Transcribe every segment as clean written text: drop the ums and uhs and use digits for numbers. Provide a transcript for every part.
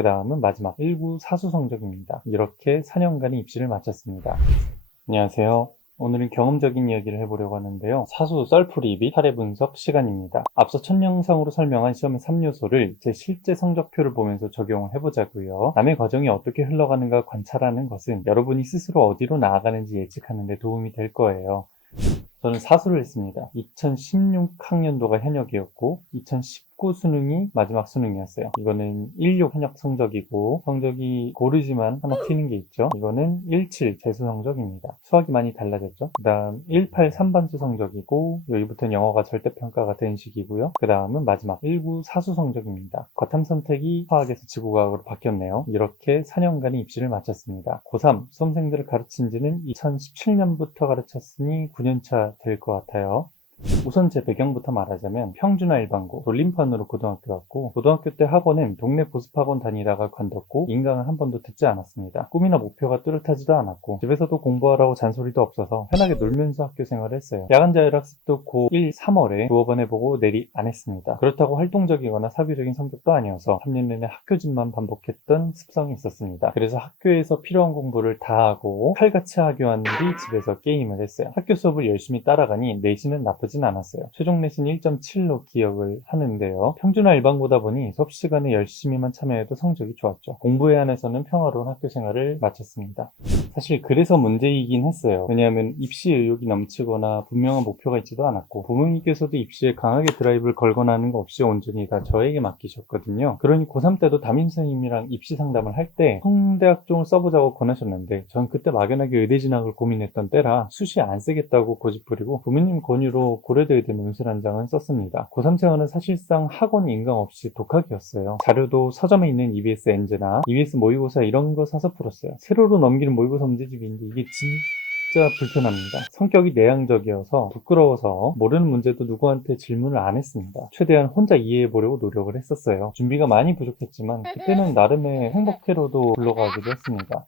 그 다음은 마지막 1구 사수 성적입니다. 이렇게 4년간의 입시를 마쳤습니다. 안녕하세요. 오늘은 경험적인 이야기를 해보려고 하는데요. 사수 썰풀 입이 사례 분석 시간입니다. 앞서 첫 영상으로 설명한 시험의 3요소를 제 실제 성적표를 보면서 적용을 해보자고요. 남의 과정이 어떻게 흘러가는가 관찰하는 것은 여러분이 스스로 어디로 나아가는지 예측하는 데 도움이 될 거예요. 저는 사수를 했습니다. 2016학년도가 현역이었고 2019 수능이 마지막 수능이었어요. 이거는 16 현역 성적이고 성적이 고르지만 하나 튀는 게 있죠. 이거는 17 재수 성적입니다. 수학이 많이 달라졌죠. 그 다음 18 3반수 성적이고 여기부터는 영어가 절대평가가 된 식이고요. 그 다음은 마지막 19 사수 성적입니다. 과탐 선택이 화학에서 지구과학으로 바뀌었네요. 이렇게 4년간의 입시를 마쳤습니다. 고3 수험생들을 가르친 지는 2017년부터 가르쳤으니 9년차 될 것 같아요. 우선 제 배경부터 말하자면 평준화 일반고 돌림판으로 고등학교 갔고 고등학교 때 학원은 동네 보습학원 다니다가 관뒀고 인강을 한 번도 듣지 않았습니다. 꿈이나 목표가 뚜렷하지도 않았고 집에서도 공부하라고 잔소리도 없어서 편하게 놀면서 학교 생활을 했어요. 야간 자율학습도 고1 3월에 두어 번 해보고 내리 안 했습니다. 그렇다고 활동적이거나 사교적인 성격도 아니어서 3년 내내 학교집만 반복했던 습성이 있었습니다. 그래서 학교에서 필요한 공부를 다 하고 칼같이 하교한 뒤 집에서 게임을 했어요. 학교 수업을 열심히 따라가니 내신은 나쁘지 않았어요. 최종 내신 1.7로 기억을 하는데요. 평준화 일반고다 보니 수업 시간에 열심히만 참여해도 성적이 좋았죠. 공부에 한해서는 평화로운 학교 생활을 마쳤습니다. 사실 그래서 문제이긴 했어요. 왜냐하면 입시 의욕이 넘치거나 분명한 목표가 있지도 않았고 부모님께서도 입시에 강하게 드라이브를 걸거나 하는 거 없이 온전히 다 저에게 맡기셨거든요. 그러니 고3 때도 담임 선생님이랑 입시 상담을 할 때 성대학종을 써보자고 권하셨는데 전 그때 막연하게 의대 진학을 고민했던 때라 수시 안 쓰겠다고 고집부리고 부모님 권유로 고려대 의대 논술 한 장은 썼습니다. 고3 생활은 사실상 학원 인강 없이 독학이었어요. 자료도 서점에 있는 EBS 엔제나 EBS 모의고사 이런 거 사서 풀었어요. 세로로 넘기는 모의고사 문제집인데 이게 진짜 불편합니다. 성격이 내향적이어서 부끄러워서 모르는 문제도 누구한테 질문을 안 했습니다. 최대한 혼자 이해해 보려고 노력을 했었어요. 준비가 많이 부족했지만 그때는 나름의 행복회로도 불러가기도 했습니다.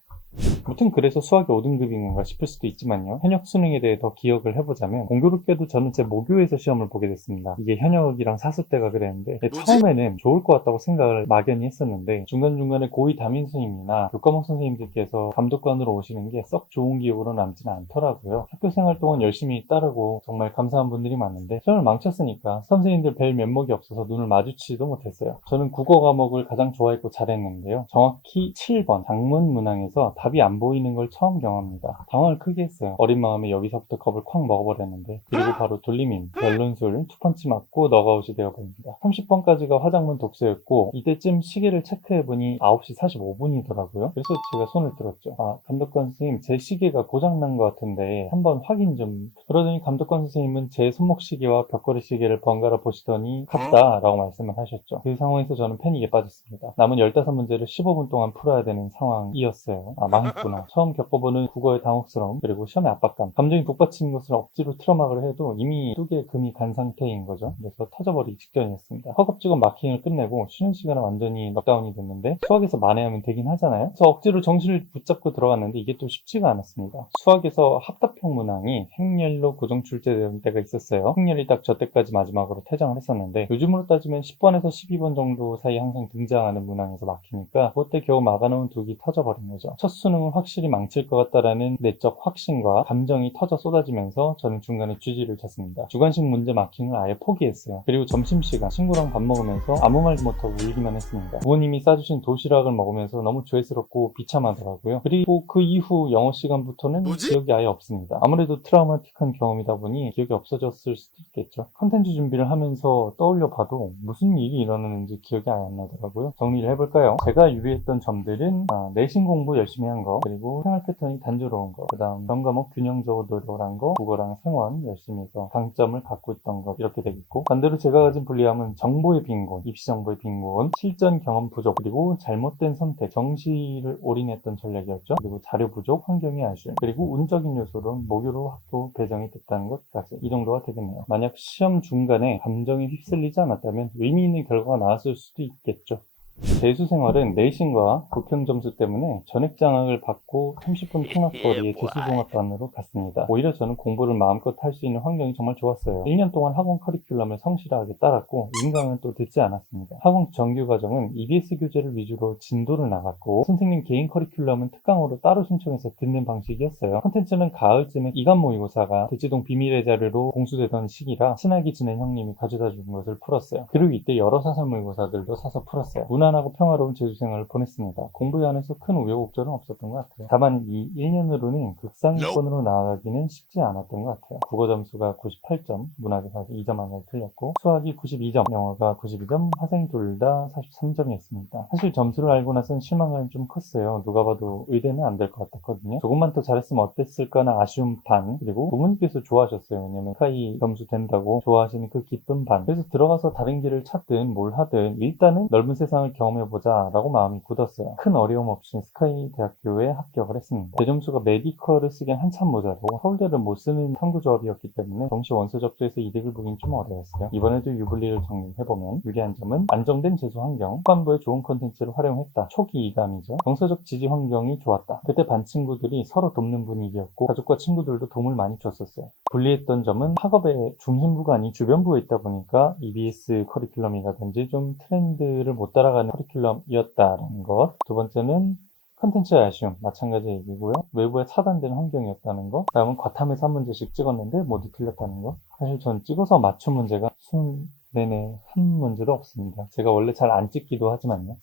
무튼 그래서 수학이 5등급인 건가 싶을 수도 있지만요. 현역 수능에 대해 더 기억을 해보자면 공교롭게도 저는 제 모교에서 시험을 보게 됐습니다. 이게 현역이랑 사수 때가 그랬는데 처음에는 좋을 것 같다고 생각을 막연히 했었는데 중간중간에 고위 담임 선생님이나 교과목 선생님들께서 감독관으로 오시는 게 썩 좋은 기억으로 남지는 않더라고요. 학교 생활 동안 열심히 따르고 정말 감사한 분들이 많은데 시험을 망쳤으니까 선생님들 뵐 면목이 없어서 눈을 마주치지도 못했어요. 저는 국어 과목을 가장 좋아했고 잘했는데요. 정확히 7번 장문 문항에서 답이 안 보이는 걸 처음 경험합니다. 당황을 크게 했어요. 어린 마음에 여기서부터 겁을 콱 먹어버렸는데 그리고 바로 돌림임, 변론술, 투펀치 맞고 너가웃이 되어버립니다. 30번까지가 화작문 독서였고 이때쯤 시계를 체크해보니 9시 45분이더라고요. 그래서 제가 손을 들었죠. 아, 감독관 선생님 제 시계가 고장난 것 같은데 한번 확인 좀. 그러더니 감독관 선생님은 제 손목 시계와 벽걸이 시계를 번갈아 보시더니 같다 라고 말씀을 하셨죠. 그 상황에서 저는 패닉에 빠졌습니다. 남은 15문제를 15분 동안 풀어야 되는 상황이었어요. 아, 망했구나. 처음 겪어보는 국어의 당혹스러움 그리고 시험의 압박감, 감정이 북받치는 것을 억지로 틀어막으려 해도 이미 뚝에 금이 간 상태인 거죠. 그래서 터져버리기 직전이었습니다. 허겁지겁 마킹을 끝내고 쉬는 시간은 완전히 넉다운이 됐는데 수학에서 만회하면 되긴 하잖아요. 그래서 억지로 정신을 붙잡고 들어갔는데 이게 또 쉽지가 않았습니다. 수학에서 합답형 문항이 행렬로 고정 출제되는 때가 있었어요. 행렬이 딱 저 때까지 마지막으로 퇴장을 했었는데 요즘으로 따지면 10번에서 12번 정도 사이 항상 등장하는 문항에서 막히니까 그때 겨우 막아놓은 둑이 터져버린 거죠. 첫 수능은 확실히 망칠 것 같다라는 내적 확신과 감정이 터져 쏟아지면서 저는 중간에 쥐지를 쳤습니다. 주관식 문제 마킹을 아예 포기했어요. 그리고 점심시간 친구랑 밥 먹으면서 아무 말도 못하고 울기만 했습니다. 부모님이 싸주신 도시락을 먹으면서 너무 죄스럽고 비참하더라고요. 그리고 그 이후 영어 시간부터는 기억이 아예 없습니다. 아무래도 트라우마틱한 경험이다 보니 기억이 없어졌을 수도 있겠죠. 컨텐츠 준비를 하면서 떠올려 봐도 무슨 일이 일어나는지 기억이 아예 안 나더라고요. 정리를 해볼까요? 제가 유리했던 점들은 내신 공부 열심히 한 거, 그리고 생활 패턴이 단조로운 거, 그 다음 전과목 균형적으로 노력을 한 거, 국어랑 생원 열심히 해서 강점을 갖고 있던 것 이렇게 되겠고, 반대로 제가 가진 불리함은 정보의 빈곤, 입시 정보의 빈곤, 실전 경험 부족, 그리고 잘못된 선택, 정시를 올인했던 전략이었죠. 그리고 자료 부족, 환경의 아쉬움, 그리고 운적인 요소로 모교로 학교 배정이 됐다는 것까지 이 정도가 되겠네요. 만약 시험 중간에 감정이 휩쓸리지 않았다면 의미 있는 결과가 나왔을 수도 있겠죠. 재수 생활은 내신과 고평 점수 때문에 전액 장학을 받고 30분 통학거리의 재수종합반으로 갔습니다. 오히려 저는 공부를 마음껏 할 수 있는 환경이 정말 좋았어요. 1년 동안 학원 커리큘럼을 성실하게 따랐고 인강은 또 듣지 않았습니다. 학원 정규 과정은 EBS 교재를 위주로 진도를 나갔고 선생님 개인 커리큘럼은 특강으로 따로 신청해서 듣는 방식이었어요. 콘텐츠는 가을쯤에 이간 모의고사가 대치동 비밀의 자료로 공수되던 시기라 친하게 지낸 형님이 가져다 준 것을 풀었어요. 그리고 이때 여러 사설 모의고사들도 사서 풀었어요. 무난하고 평화로운 재수생활을 보냈습니다. 공부에 한해서 큰 우여곡절은 없었던 것 같아요. 다만 이 1년으로는 극상위권으로 나아가기는 쉽지 않았던 것 같아요. 국어 점수가 98점, 문학에서 2점 안에 틀렸고 수학이 92점, 영어가 92점, 화생 둘 다 43점이었습니다. 사실 점수를 알고 나선 실망감이 좀 컸어요. 누가 봐도 의대는 안 될 것 같았거든요. 조금만 더 잘했으면 어땠을까나 아쉬운 반, 그리고 부모님께서 좋아하셨어요. 왜냐면 스카이 점수 된다고 좋아하시는 그 기쁜 반. 그래서 들어가서 다른 길을 찾든 뭘 하든 일단은 넓은 세상을 경험해보자 라고 마음이 굳었어요. 큰 어려움 없이 스카이 대학교에 합격을 했습니다. 제 점수가 메디컬을 쓰기엔 한참 모자라고 서울대를 못 쓰는 탐구조합이었기 때문에 동시 원서 접수해서 이득을 보긴 좀 어려웠어요. 이번에도 유불리를 정리해보면 유리한 점은 안정된 재수 환경, 후반부에 좋은 컨텐츠를 활용했다. 초기 이감이죠. 정서적 지지 환경이 좋았다. 그때 반 친구들이 서로 돕는 분위기였고 가족과 친구들도 도움을 많이 줬었어요. 불리했던 점은 학업의 중심부가 아닌 주변부에 있다 보니까 EBS 커리큘럼이라든지 좀 트렌드를 못 따라가는 커리큘럼이었다는 것. 두 번째는 컨텐츠의 아쉬움, 마찬가지 얘기고요. 외부에 차단된 환경이었다는 거. 다음은 과탐에서 한 문제씩 찍었는데 모두 틀렸다는 거. 사실 전 찍어서 맞춘 문제가 수능 내내 한 문제도 없습니다. 제가 원래 잘 안 찍기도 하지만요.